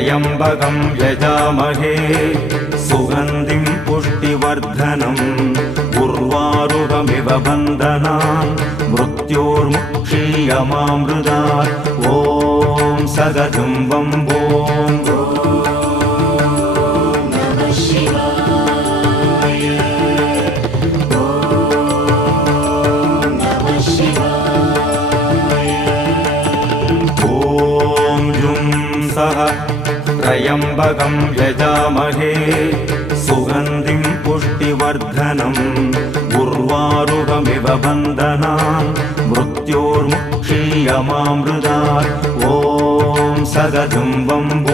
त्र्यम्बकं यजामहे सुगन्धिं पुष्टिवर्धनम् उर्वारुकमिव बन्धनान् मृत्योर्मुक्षीयमामृतात् ॐ सदतं वम्बों त्र्यम्बकं यजामहे सुगन्धिं पुष्टिवर्धनम् उर्वारुकमिव बन्धनान् मृत्योर्मुक्षीयमामृतात् ॐ सदतं वम्बों